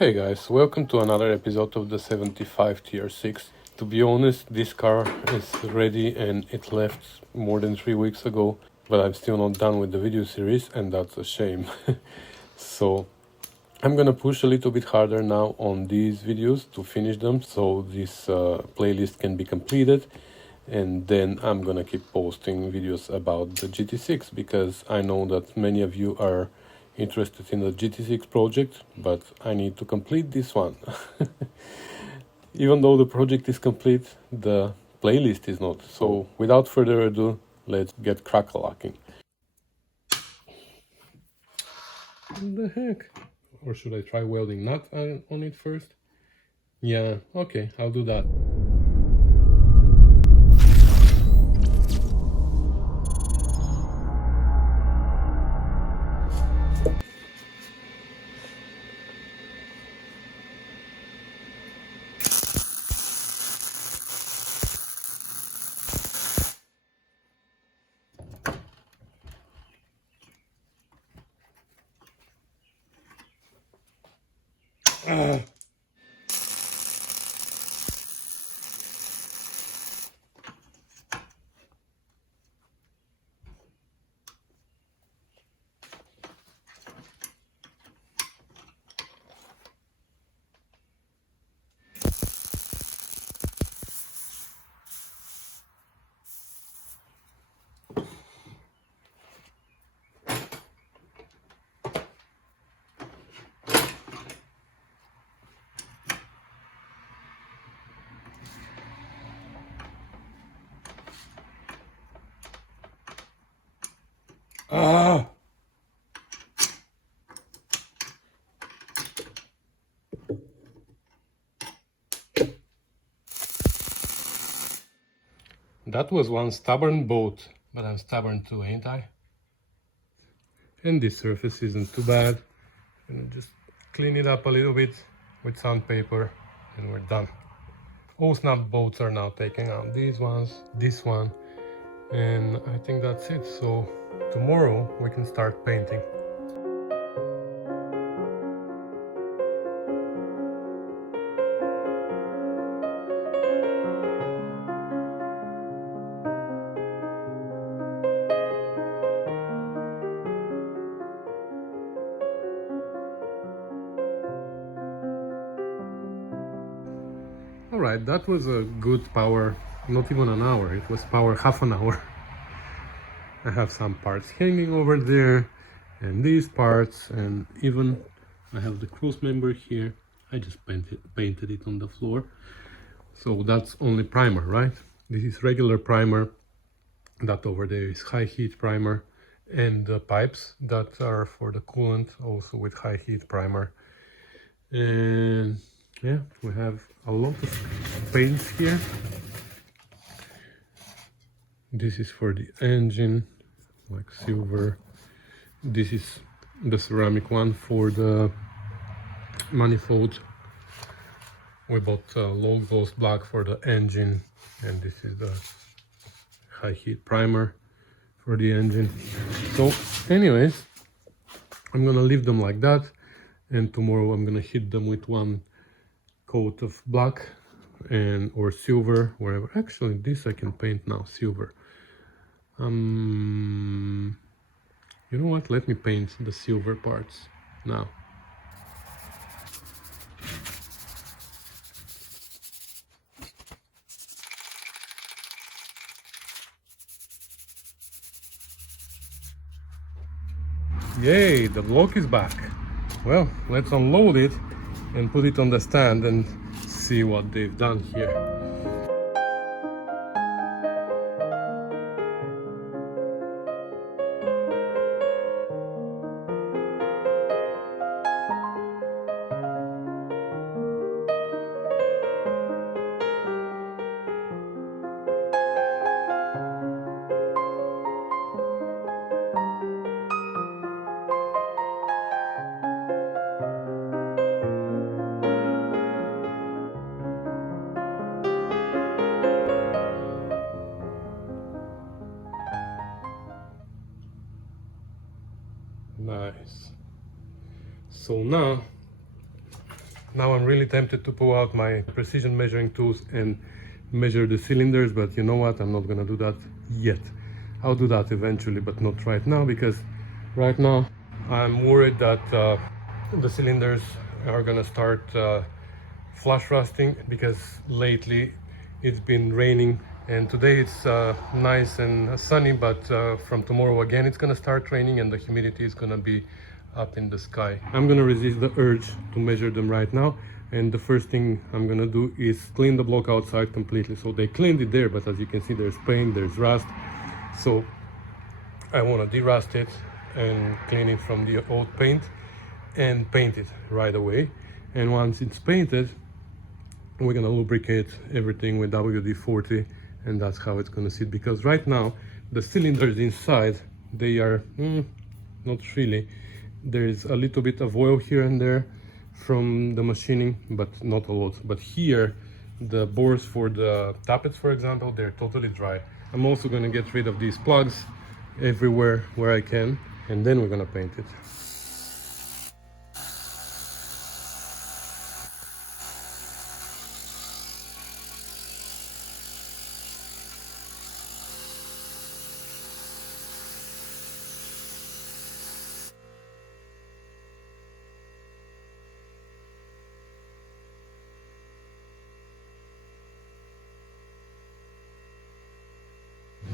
Hey guys, welcome to another episode of the 75 TR6. To be honest, this car is ready and it left more than 3 weeks ago, but I'm still not done with the video series and that's a shame. So I'm gonna push a little bit harder now on these videos to finish them so this playlist can be completed, and then I'm gonna keep posting videos about the GT6 because I know that many of you are interested in the GT6 project, but I need to complete this one. Even though the project is complete, the playlist is not. So without further ado, let's get crack-a-lacking. What the heck? Or should I try welding nut on it first? Yeah, okay, I'll do that. Ah! That was one stubborn boat, but I'm stubborn too, ain't I? And this surface isn't too bad. I'm gonna just clean it up a little bit with sandpaper and we're done. All snap bolts are now taken out. These ones, this one, and I think that's it. So tomorrow we can start painting. Alright, that was a good power, not even an hour, it was power half an hour. I have some parts hanging over there, and these parts, and even I have the cruise member here. I just painted it on the floor. So that's only primer, right? This is regular primer. That over there is high heat primer, and the pipes that are for the coolant also with high heat primer. And yeah, we have a lot of paints here. This is for the engine, like silver. This is the ceramic one for the manifold. We bought low gloss black for the engine, and this is the high heat primer for the engine. So anyways, I'm gonna leave them like that, and tomorrow I'm gonna hit them with one coat of black and or silver, wherever. Actually, this I can paint now silver. You know what, let me paint the silver parts now. Yay, the block is back. Well, let's unload it and put it on the stand and see what they've done here. Nice. So now Now I'm really tempted to pull out my precision measuring tools and measure the cylinders, but you know what, I'm not gonna do that yet. I'll do that eventually, but not right now, because right now I'm worried that the cylinders are gonna start flush rusting, because lately it's been raining and today it's nice and sunny, but from tomorrow again it's gonna start raining and the humidity is gonna be up in the sky. I'm gonna resist the urge to measure them right now, and the first thing I'm gonna do is clean the block outside completely. So they cleaned it there, but as you can see there's paint, there's rust, so I want to derust it and clean it from the old paint and paint it right away. And once it's painted, we're gonna lubricate everything with WD-40, and that's how it's gonna sit, because right now the cylinders inside, they are not really. There's a little bit of oil here and there from the machining, but not a lot. But here, the bores for the tappets, for example, they're totally dry. I'm also gonna get rid of these plugs everywhere where I can, and then we're gonna paint it.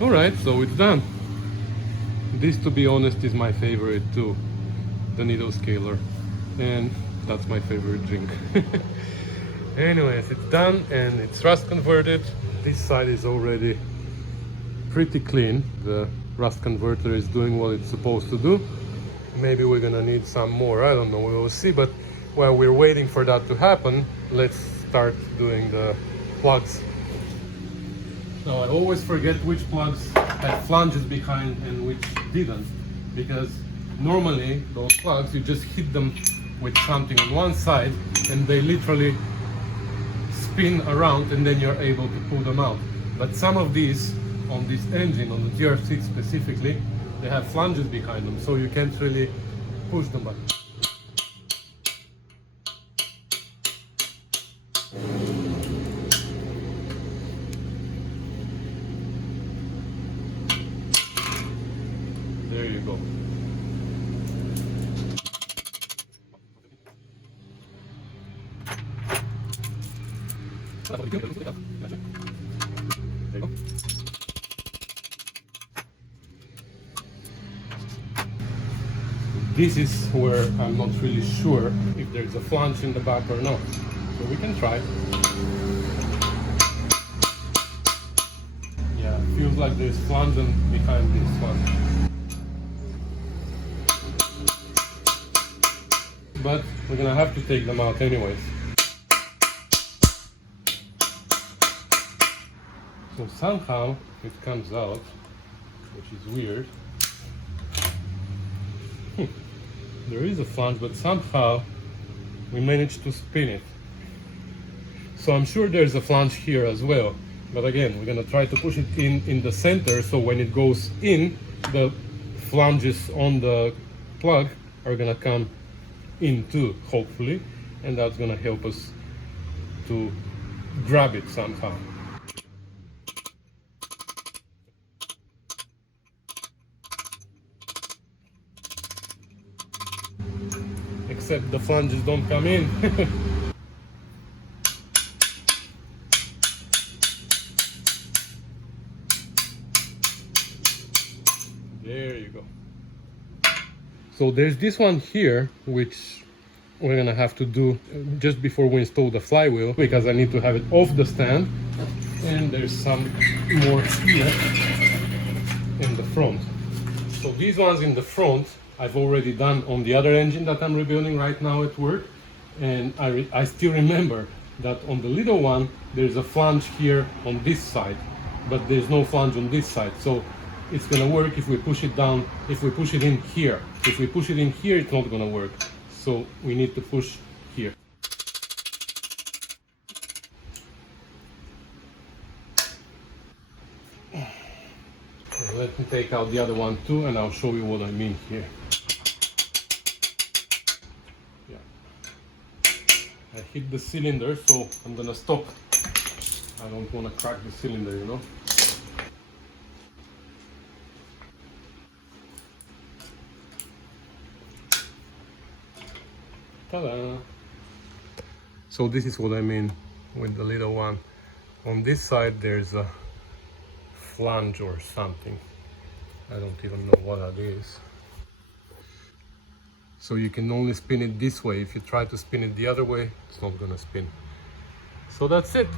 All right, so it's done. This, to be honest, is my favorite too, the needle scaler, and that's my favorite drink. Anyways, it's done and it's rust converted. This side is already pretty clean. The rust converter is doing what it's supposed to do. Maybe we're gonna need some more, I don't know, we will see. But while we're waiting for that to happen, let's start doing the plugs. So I always forget which plugs had flanges behind and which didn't, because normally those plugs, you just hit them with something on one side and they literally spin around and then you're able to pull them out. But some of these, on this engine, on the TR6 specifically, they have flanges behind them, so you can't really push them back. There you go. There you go. This is where I'm not really sure if there's a flange in the back or not. So we can try. Yeah, feels like there's flange behind this one. But we're gonna have to take them out anyways. So somehow it comes out, which is weird. There is a flange, but somehow we managed to spin it. So I'm sure there's a flange here as well. But again, we're gonna try to push it in the center, so when it goes in, the flanges on the plug are gonna come in too, hopefully, and that's gonna help us to grab it somehow. Except the flanges don't come in. There you go. So there's this one here, which we're gonna have to do just before we install the flywheel, because I need to have it off the stand. And there's some more here in the front. So these ones in the front I've already done on the other engine that I'm rebuilding right now at work, and I still remember that on the little one there's a flange here on this side, but there's no flange on this side. So it's gonna work if we push it down, if we push it in here. If we push it in here, it's not gonna work. So we need to push here. Let me take out the other one too, and I'll show you what I mean here. Yeah. I hit the cylinder, so I'm gonna stop. I don't want to crack the cylinder, you know. Ta-da! So this is what I mean with the little one. On this side there's a flange or something. I don't even know what that is. So you can only spin it this way. If you try to spin it the other way, it's not gonna spin. So that's it.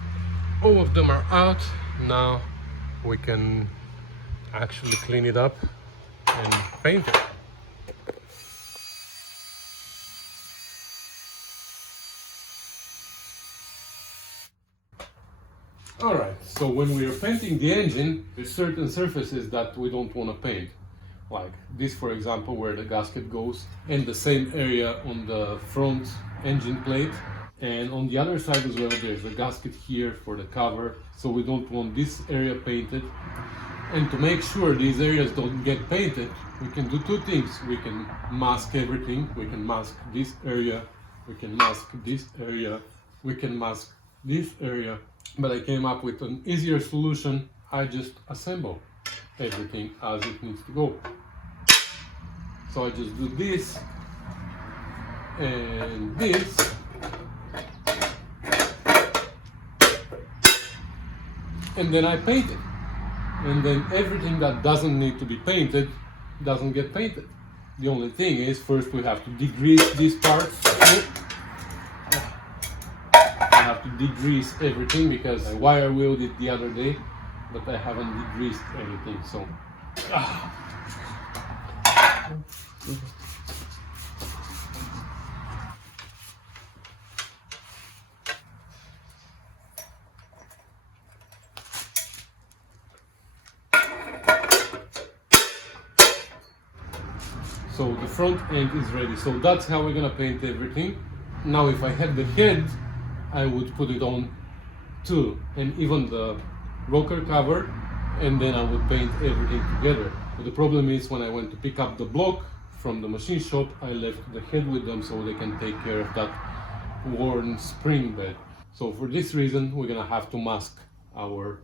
All of them are out. Now we can actually clean it up and paint it. Alright, so when we are painting the engine, there's certain surfaces that we don't want to paint. Like this, for example, where the gasket goes, and the same area on the front engine plate. And on the other side as well, there's a gasket here for the cover, so we don't want this area painted. And to make sure these areas don't get painted, we can do two things. We can mask everything. We can mask this area, we can mask this area, we can mask this area. But I came up with an easier solution. I just assemble everything as it needs to go. So I just do this and this, and then I paint it. And then everything that doesn't need to be painted doesn't get painted. The only thing is, first we have to degrease these parts. I have to degrease everything because I wire wheeled it the other day, but I haven't degreased anything, so. So the front end is ready. So that's how we're gonna paint everything. Now if I had the head, I would put it on too, and even the rocker cover, and then I would paint everything together. But the problem is when I went to pick up the block from the machine shop, I left the head with them so they can take care of that worn spring bed. So for this reason, we're gonna have to mask our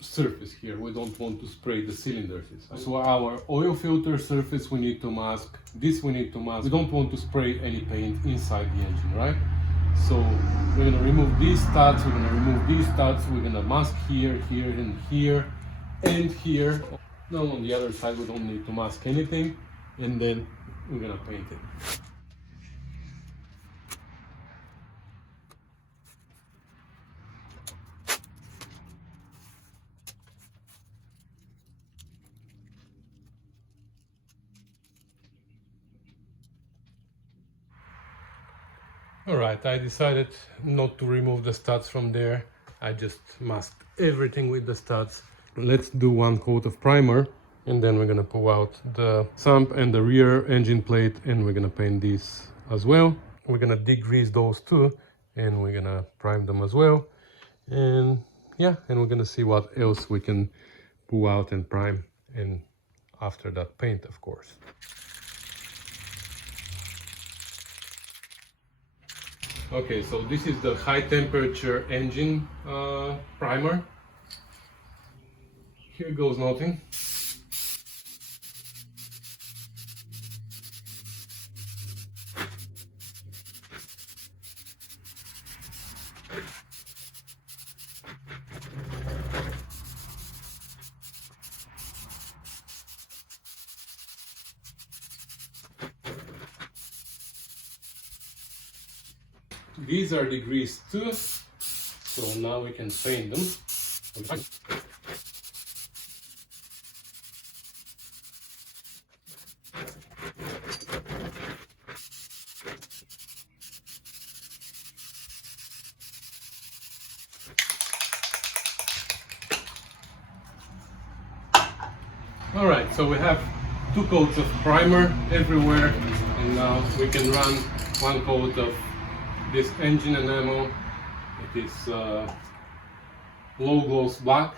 surface here. We don't want to spray the cylinders. So our oil filter surface we need to mask. This we need to mask. We don't want to spray any paint inside the engine, right? So we're gonna remove these studs, we're gonna remove these studs, we're gonna mask here, here, and here, and here. Now on the other side we don't need to mask anything, and then we're gonna paint it. Alright, I decided not to remove the studs from there. I just masked everything with the studs. Let's do one coat of primer, and then we're gonna pull out the sump and the rear engine plate, and we're gonna paint these as well. We're gonna degrease those too, and we're gonna prime them as well. And yeah, and we're gonna see what else we can pull out and prime, and after that paint, of course. Okay, so this is the high temperature engine primer. Here goes nothing. These are degreased too, so now we can paint them. Alright, so we have 2 coats of primer everywhere, and now we can run 1 coat of this engine enamel. It is low gloss black.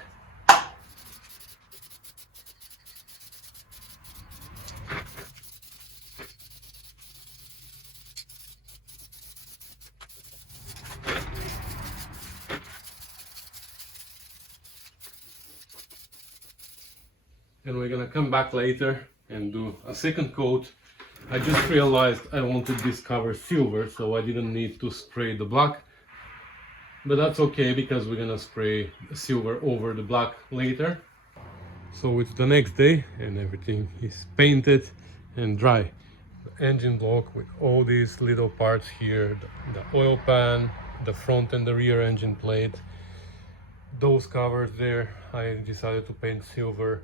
and we're gonna come back later and do a second coat. I just realized I wanted this cover silver, so I didn't need to spray the black, but that's okay because we're gonna spray silver over the black later. So it's the next day and everything is painted and dry. The engine block with all these little parts here, the oil pan, the front and the rear engine plate, those covers there I decided to paint silver.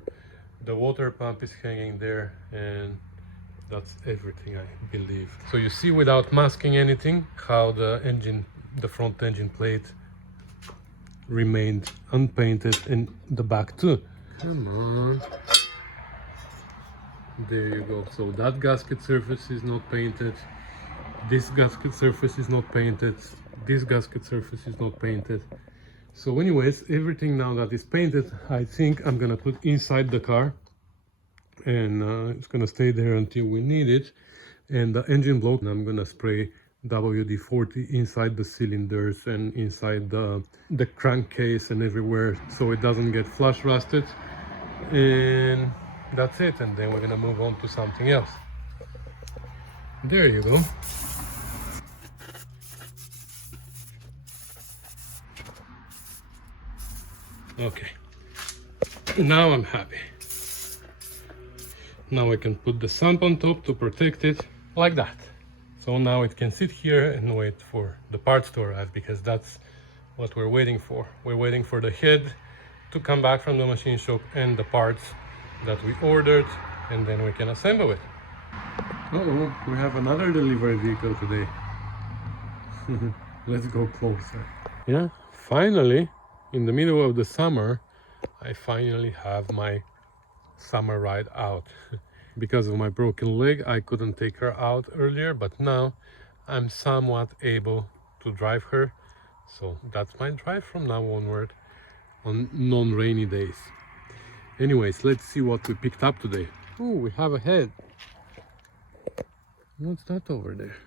The water pump is hanging there, and that's everything, I believe. So you see, without masking anything, how the front engine plate remained unpainted, and the back too. Come on. There you go. So that gasket surface is not painted. This gasket surface is not painted. This gasket surface is not painted. So anyways, everything now that is painted, I think I'm gonna put inside the car, and it's gonna stay there until we need it. And the engine block, I'm gonna spray WD-40 inside the cylinders and inside the crankcase and everywhere, so it doesn't get flush rusted. And that's it, and then we're gonna move on to something else. There you go. Okay, now I'm happy. Now I can put the sump on top to protect it, like that. So now it can sit here and wait for the parts to arrive, because that's what we're waiting for. We're waiting for the head to come back from the machine shop and the parts that we ordered, and then we can assemble it. Uh-oh, we have another delivery vehicle today. Let's go closer. Yeah, finally, in the middle of the summer, I finally have my summer ride out. Because of my broken leg, I couldn't take her out earlier, but now I'm somewhat able to drive her. So that's my drive from now onward on non-rainy days. Anyways, let's see what we picked up today. Oh, we have a head. What's that over there?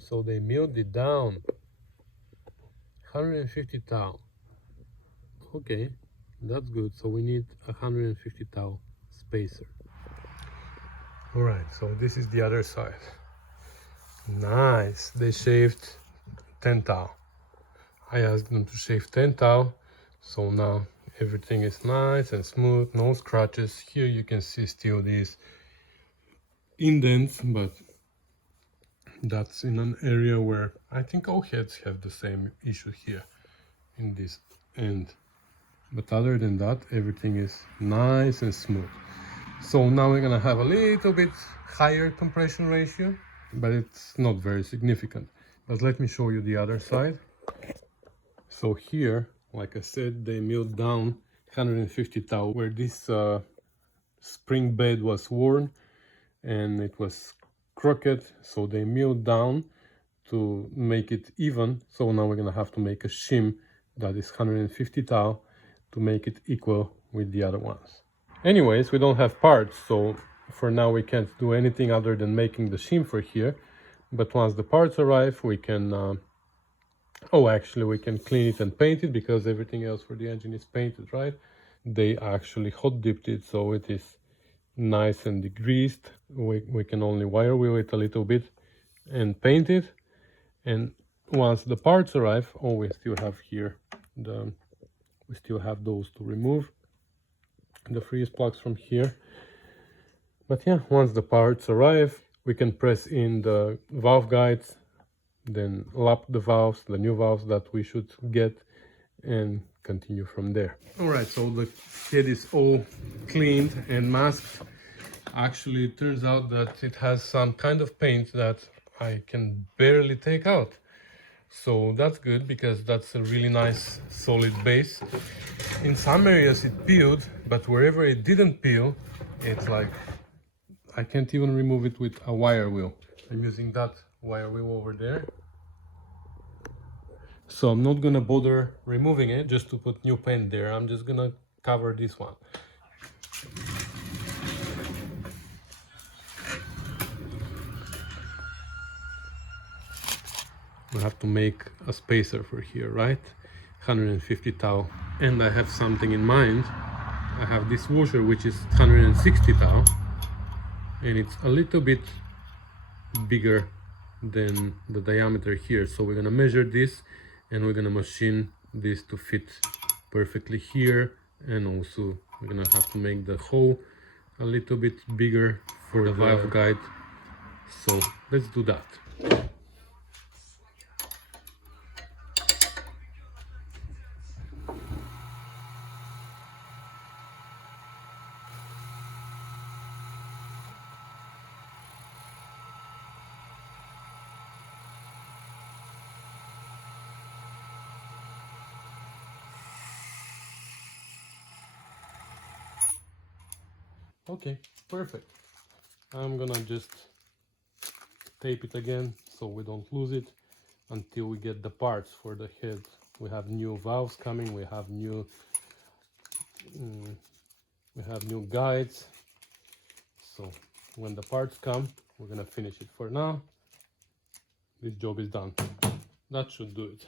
So they milled it down. 150 thou. Okay, that's good. So we need 150 thou spacer. All right, so this is the other side. Nice. They shaved 10 thou. I asked them to shave 10 thou, so now everything is nice and smooth, no scratches. Here you can see still these indents, but that's in an area where I think all heads have the same issue here in this end. But other than that, everything is nice and smooth. So now we're gonna have a little bit higher compression ratio, but it's not very significant. But let me show you the other side. So here, like I said, they milled down 150 thou where this spring bed was worn and it was crooked, so they milled down to make it even. So now we're gonna have to make a shim that is 150 thou to make it equal with the other ones. Anyways, we don't have parts, so for now we can't do anything other than making the shim for here. But once the parts arrive, we can actually we can clean it and paint it, because everything else for the engine is painted, right? They actually hot dipped it, so it is nice and degreased. We can only wire wheel it a little bit and paint it. And once the parts arrive, we still have here we still have those to remove, the freeze plugs from here. But yeah, once the parts arrive, we can press in the valve guides, then lap the valves, the new valves that we should get, and continue from there. All right, so the head is all cleaned and masked. Actually, it turns out that it has some kind of paint that I can barely take out. So that's good, because that's a really nice solid base. In some areas it peeled, but wherever it didn't peel, it's like I can't even remove it with a wire wheel. I'm using that wire wheel over there. So I'm not gonna bother removing it just to put new paint there. I'm just gonna cover this one. We have to make a spacer for here, right? 150 thou. And I have something in mind. I have this washer which is 160 thou, and it's a little bit bigger than the diameter here, so we're gonna measure this and we're gonna machine this to fit perfectly here, and also we're gonna have to make the hole a little bit bigger for the valve guide. So let's do that. Okay, perfect. I'm gonna just tape it again so we don't lose it until we get the parts for the head. We have new valves coming, we have new guides. So when the parts come, we're gonna finish it. For now, this job is done. That should do it.